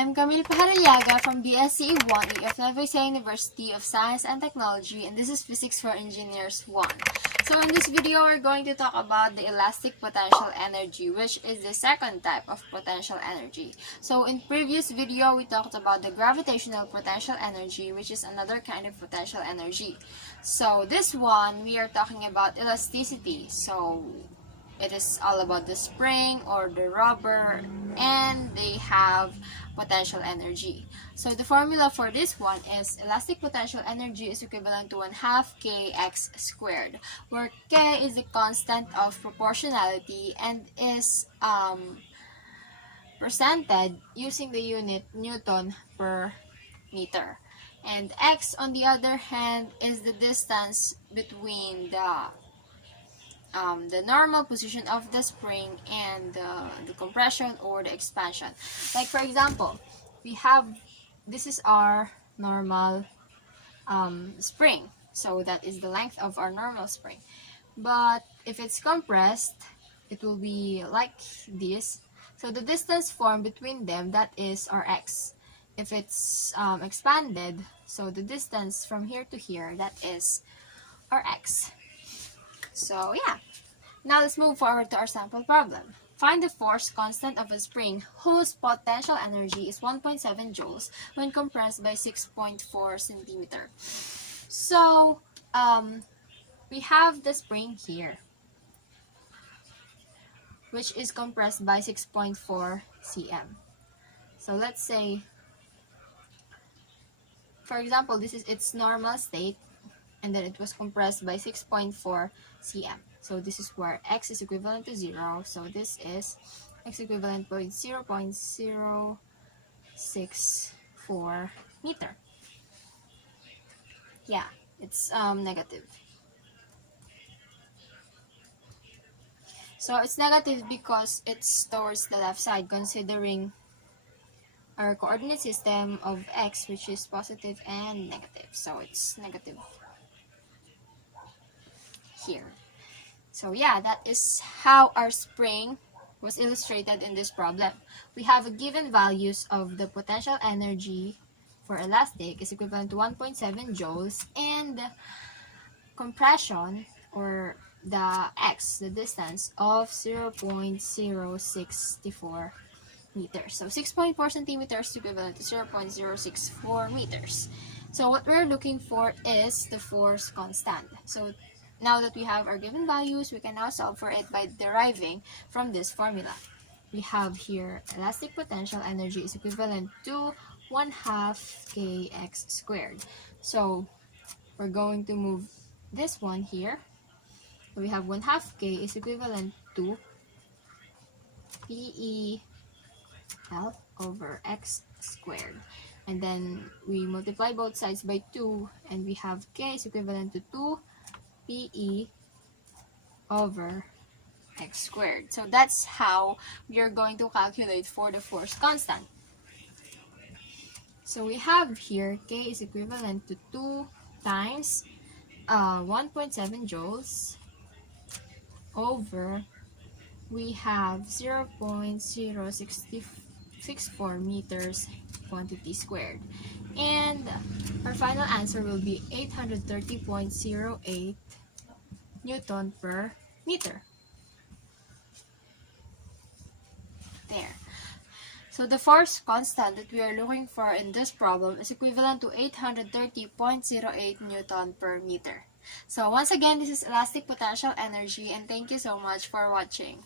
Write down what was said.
I'm Camille Pajarillaga from BSCE 1E of Nueva University of Science and Technology, and this is Physics for Engineers 1. So in this video, we're going to talk about the elastic potential energy, which is the second type of potential energy. So in previous video, we talked about the gravitational potential energy, which is another kind of potential energy. So this one, we are talking about elasticity. So it is all about the spring or the rubber, and they have potential energy. So the formula for this one is elastic potential energy is equivalent to 1/2 kx squared, where k is the constant of proportionality and is presented using the unit Newton per meter. And x, on the other hand, is the distance between the normal position of the spring and the compression or the expansion. Like for example, we have, this is our normal spring, so that is the length of our normal spring. But if it's compressed, it will be like this. So the distance formed between them, that is our x. If it's expanded, so the distance from here to here, that is our x. So yeah, now let's move forward to our sample problem. Find the force constant of a spring whose potential energy is 1.7 joules when compressed by 6.4 centimeter. So we have the spring here, which is compressed by 6.4 cm. So let's say, for example, this is its normal state, and then it was compressed by 6.4 cm. So this is where x is equivalent to 0. So this is x equivalent to 0.064 meter. Yeah, it's negative. So it's negative because it's towards the left side, considering our coordinate system of x, which is positive and negative. So it's negative here. So yeah, that is how our spring was illustrated in this problem. We have given values of the potential energy for elastic is equivalent to 1.7 joules, and compression, or the x, the distance, of 0.064 meters. So 6.4 centimeters is equivalent to 0.064 meters. So what we're looking for is the force constant. So now that we have our given values, we can now solve for it by deriving from this formula. We have here elastic potential energy is equivalent to 1/2 kx squared. So we're going to move this one here. We have 1/2 k is equivalent to PEL over x squared. And then we multiply both sides by 2, and we have k is equivalent to 2 PE over x squared. So that's how we are going to calculate for the force constant. So we have here k is equivalent to 2 times 1.7 joules over, we have 0.064 meters quantity squared. And our final answer will be 830.08 Newton per meter. There. So the force constant that we are looking for in this problem is equivalent to 830.08 Newton per meter. So once again, this is elastic potential energy, and thank you so much for watching.